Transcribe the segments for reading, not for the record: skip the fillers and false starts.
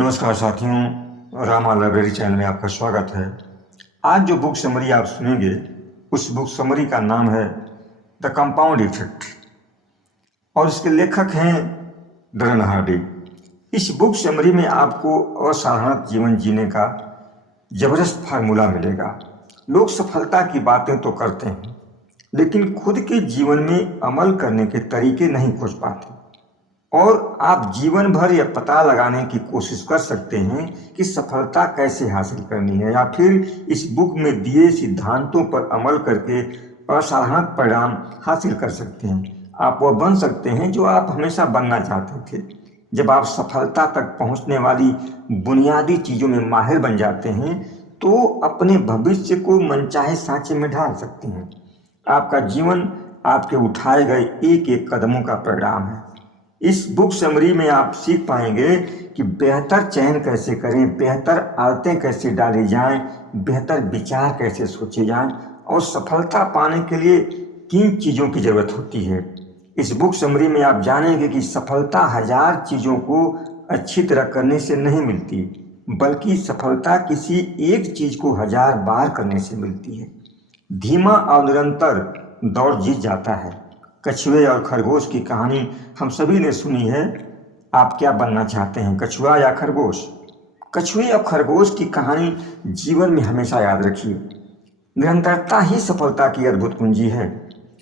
नमस्कार साथियों, Rama library channel में आपका स्वागत है। आज जो बुक समरी आप सुनेंगे उस बुक समरी का नाम है द कंपाउंड इफेक्ट और इसके लेखक हैं डरन हार्डी। इस बुक समरी में आपको असाधारण जीवन जीने का जबरदस्त फार्मूला मिलेगा। लोग सफलता की बातें तो करते हैं लेकिन खुद के जीवन में अमल करने के तरीके नहीं खोज पाते और आप जीवन भर यह पता लगाने की कोशिश कर सकते हैं कि सफलता कैसे हासिल करनी है या फिर इस बुक में दिए सिद्धांतों पर अमल करके असाधारण परिणाम हासिल कर सकते हैं। आप वह बन सकते हैं जो आप हमेशा बनना चाहते थे। जब आप सफलता तक पहुंचने वाली बुनियादी चीज़ों में माहिर बन जाते हैं तो अपने भविष्य को मनचाहे सांचे में ढाल सकते हैं। आपका जीवन आपके उठाए गए एक एक कदमों का परिणाम है। इस बुक समरी में आप सीख पाएंगे कि बेहतर चयन कैसे करें, बेहतर आदतें कैसे डाली जाएं, बेहतर विचार कैसे सोचे जाएं और सफलता पाने के लिए किन चीज़ों की ज़रूरत होती है। इस बुक समरी में आप जानेंगे कि सफलता हजार चीज़ों को अच्छी तरह करने से नहीं मिलती, बल्कि सफलता किसी एक चीज़ को हजार बार करने से मिलती है। धीमा और निरंतर दौड़ जीत जाता है। कछुए और खरगोश की कहानी हम सभी ने सुनी है। आप क्या बनना चाहते हैं, कछुआ या खरगोश? कछुए और खरगोश की कहानी जीवन में हमेशा याद रखिए। निरंतरता ही सफलता की अद्भुत कुंजी है।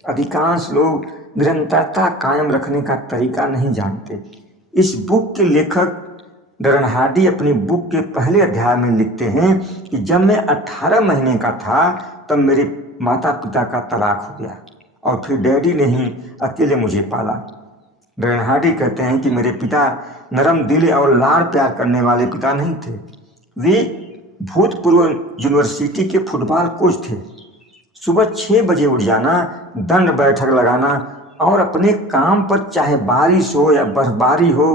अधिकांश लोग निरंतरता कायम रखने का तरीका नहीं जानते। इस बुक के लेखक डरन हार्डी अपनी बुक के पहले अध्याय में लिखते हैं कि जब मैं 18 महीने का था तब मेरे माता पिता का तलाक हो गया और फिर डैडी ने ही अकेले मुझे पाला। डरन हार्डी कहते हैं कि मेरे पिता नरम दिल और लाड़ प्यार करने वाले पिता नहीं थे। वे भूतपूर्व यूनिवर्सिटी के फुटबॉल कोच थे। सुबह 6 बजे उठ जाना, दंड बैठक लगाना और अपने काम पर चाहे बारिश हो या बर्फबारी हो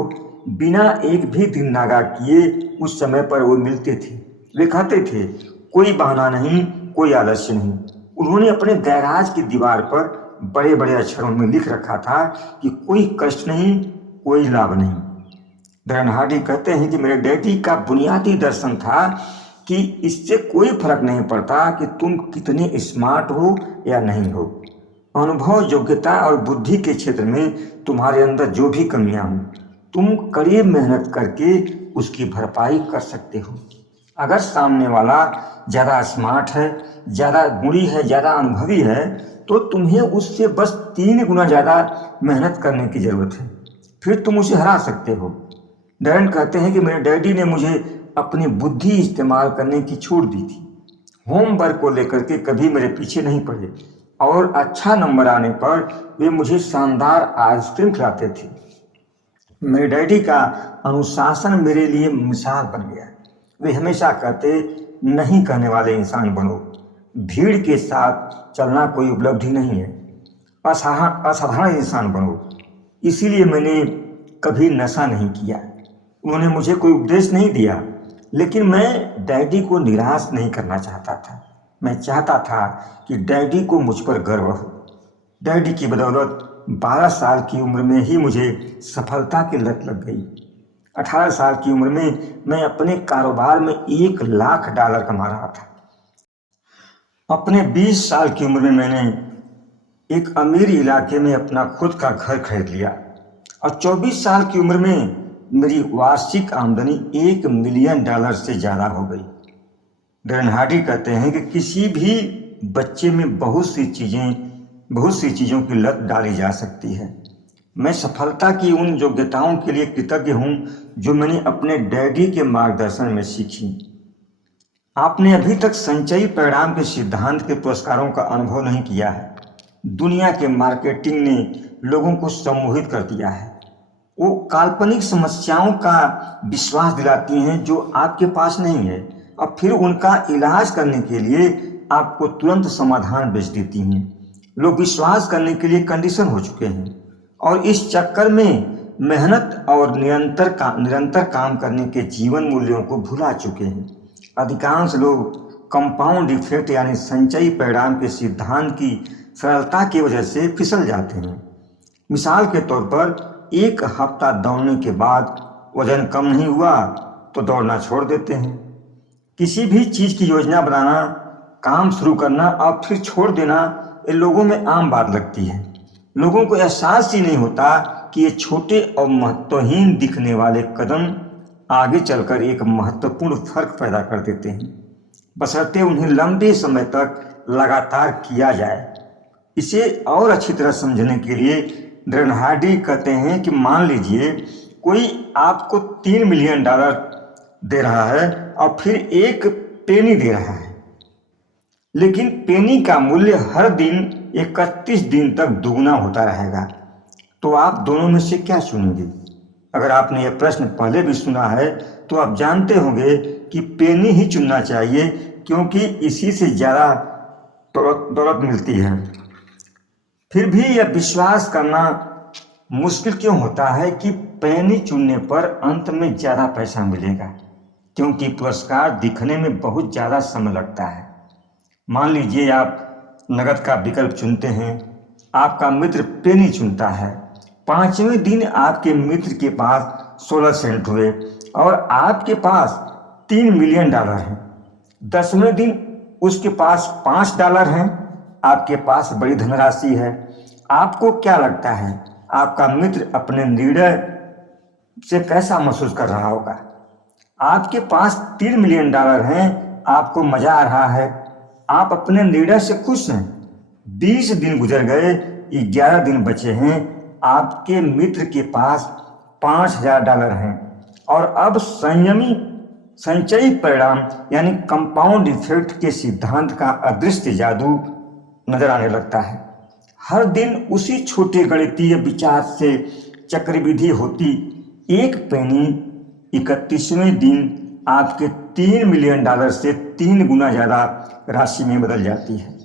बिना एक भी दिन नागा किए उस समय पर वो मिलते थे। वे कहते थे कोई बहाना नहीं, कोई आलस्य नहीं। उन्होंने अपने गैराज की दीवार पर बड़े बड़े अक्षरों में लिख रखा था कि कोई कष्ट नहीं, कोई लाभ नहीं। डरन हार्डी कहते हैं कि मेरे डैडी का बुनियादी दर्शन था कि इससे कोई फर्क नहीं पड़ता कि तुम कितने स्मार्ट हो या नहीं हो। अनुभव, योग्यता और बुद्धि के क्षेत्र में तुम्हारे अंदर जो भी कमियां हों, तुम कड़ी मेहनत करके उसकी भरपाई कर सकते हो। अगर सामने वाला ज़्यादा स्मार्ट है, ज़्यादा गुणी है, ज़्यादा अनुभवी है तो तुम्हें उससे बस 3 गुना ज़्यादा मेहनत करने की ज़रूरत है, फिर तुम उसे हरा सकते हो। डरन कहते हैं कि मेरे डैडी ने मुझे अपनी बुद्धि इस्तेमाल करने की छूट दी थी। होमवर्क को लेकर के कभी मेरे पीछे नहीं पड़े और अच्छा नंबर आने पर वे मुझे शानदार आइसक्रीम खिलाते थे। मेरे डैडी का अनुशासन मेरे लिए मिसाल बन गया। वे हमेशा कहते नहीं कहने वाले इंसान बनो। भीड़ के साथ चलना कोई उपलब्धि नहीं है। असाधारण इंसान बनो। इसीलिए मैंने कभी नशा नहीं किया। उन्होंने मुझे कोई उपदेश नहीं दिया, लेकिन मैं डैडी को निराश नहीं करना चाहता था। मैं चाहता था कि डैडी को मुझ पर गर्व हो। डैडी की बदौलत 12 साल की उम्र में ही मुझे सफलता की लत लग गई। 18 साल की उम्र में मैं अपने कारोबार में $1,00,000 कमा रहा था। अपने 20 साल की उम्र में मैंने एक अमीर इलाके में अपना खुद का घर खरीद लिया और 24 साल की उम्र में मेरी वार्षिक आमदनी $1 मिलियन से ज़्यादा हो गई। डरन हार्डी कहते हैं कि किसी भी बच्चे में बहुत सी चीज़ों की लत डाली जा सकती है। मैं सफलता की उन योग्यताओं के लिए कृतज्ञ हूँ जो मैंने अपने डैडी के मार्गदर्शन में सीखी। आपने अभी तक संचयी परिणाम के सिद्धांत के पुरस्कारों का अनुभव नहीं किया है। दुनिया के मार्केटिंग ने लोगों को सम्मोहित कर दिया है। वो काल्पनिक समस्याओं का विश्वास दिलाती हैं जो आपके पास नहीं है और फिर उनका इलाज करने के लिए आपको तुरंत समाधान बेच देती हैं। लोग विश्वास करने के लिए कंडीशन हो चुके हैं और इस चक्कर में मेहनत और निरंतर काम करने के जीवन मूल्यों को भुला चुके हैं। अधिकांश लोग कंपाउंड इफेक्ट यानी संचयी परिणाम के सिद्धांत की सरलता की वजह से फिसल जाते हैं। मिसाल के तौर पर 1 हफ्ता दौड़ने के बाद वजन कम नहीं हुआ तो दौड़ना छोड़ देते हैं। किसी भी चीज़ की योजना बनाना, काम शुरू करना और फिर छोड़ देना, ये लोगों में आम बात लगती है। लोगों को एहसास ही नहीं होता कि ये छोटे और महत्वहीन दिखने वाले कदम आगे चलकर एक महत्वपूर्ण फर्क पैदा कर देते हैं, बशर्ते उन्हें लंबे समय तक लगातार किया जाए। इसे और अच्छी तरह समझने के लिए ड्रेनहार्डी कहते हैं कि मान लीजिए कोई आपको $3 मिलियन दे रहा है और फिर एक पेनी दे रहा है, लेकिन पेनी का मूल्य हर दिन 31 दिन तक दुगना होता रहेगा। तो आप दोनों में से क्या चुनेंगे? अगर आपने यह प्रश्न पहले भी सुना है तो आप जानते होंगे कि पेनी ही चुनना चाहिए, क्योंकि इसी से ज़्यादा दौलत मिलती है। फिर भी यह विश्वास करना मुश्किल क्यों होता है कि पेनी चुनने पर अंत में ज़्यादा पैसा मिलेगा? क्योंकि पुरस्कार दिखने में बहुत ज़्यादा समय लगता है। मान लीजिए आप नगद का विकल्प चुनते हैं, आपका मित्र पेनी चुनता है। 5वें दिन आपके मित्र के पास 16 सेंट हुए और आपके पास $3 मिलियन हैं। 10वें दिन उसके पास $5 हैं। आपके पास बड़ी धनराशि है। आपको क्या लगता है, आपका मित्र अपने निर्णय से कैसा महसूस कर रहा होगा? आपके पास $3 मिलियन हैं, आपको मजा आ रहा है, आप अपने निर्णय से खुश हैं। 20 दिन गुजर गए, 11 दिन बचे हैं, आपके मित्र के पास $5000 हैं और अब संचयी परिणाम यानी कंपाउंड इफेक्ट के सिद्धांत का अदृश्य जादू नजर आने लगता है। हर दिन उसी छोटे गणितीय विचार से चक्रवृद्धि होती एक पेनी 31वें दिन आपके $3 मिलियन से 3 गुना ज़्यादा राशि में बदल जाती है।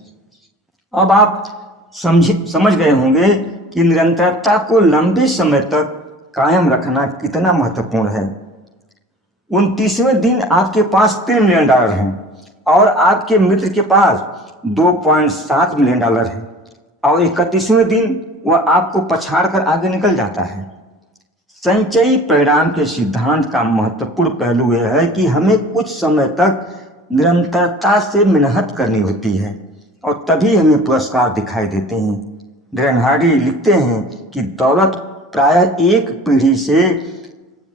अब आप समझ गए होंगे कि निरंतरता को लंबे समय तक कायम रखना कितना महत्वपूर्ण है। 29वें दिन आपके पास $3 मिलियन हैं और आपके मित्र के पास $2.7 मिलियन है और 31वें दिन वह आपको पछाड़कर आगे निकल जाता है। संचयी परिणाम के सिद्धांत का महत्वपूर्ण पहलू यह है कि हमें कुछ समय तक निरंतरता से मेहनत करनी होती है और तभी हमें पुरस्कार दिखाई देते हैं। ड्रेनहार्डी लिखते हैं कि दौलत प्रायः एक पीढ़ी से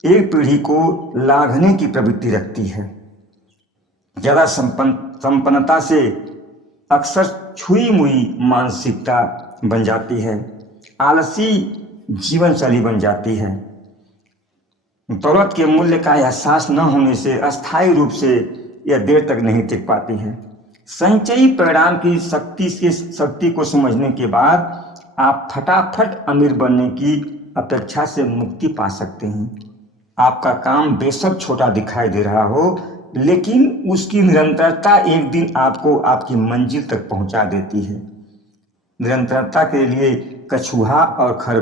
एक पीढ़ी को लांघने की प्रवृत्ति रखती है। ज़्यादा संपन्नता से अक्सर छुई मुई मानसिकता बन जाती है, आलसी जीवन शैली बन जाती है। दौलत के मूल्य का एहसास न होने से अस्थायी रूप से यह देर तक नहीं टिक पाती है। संचयी परिणाम की शक्ति को समझने के बाद आप फटाफट अमीर बनने की अपेक्षा से मुक्ति पा सकते हैं। आपका काम बेशक छोटा दिखाई दे रहा हो, लेकिन उसकी निरंतरता एक दिन आपको आपकी मंजिल तक पहुंचा देती है। निरंतरता के लिए कछुआ और खरगोश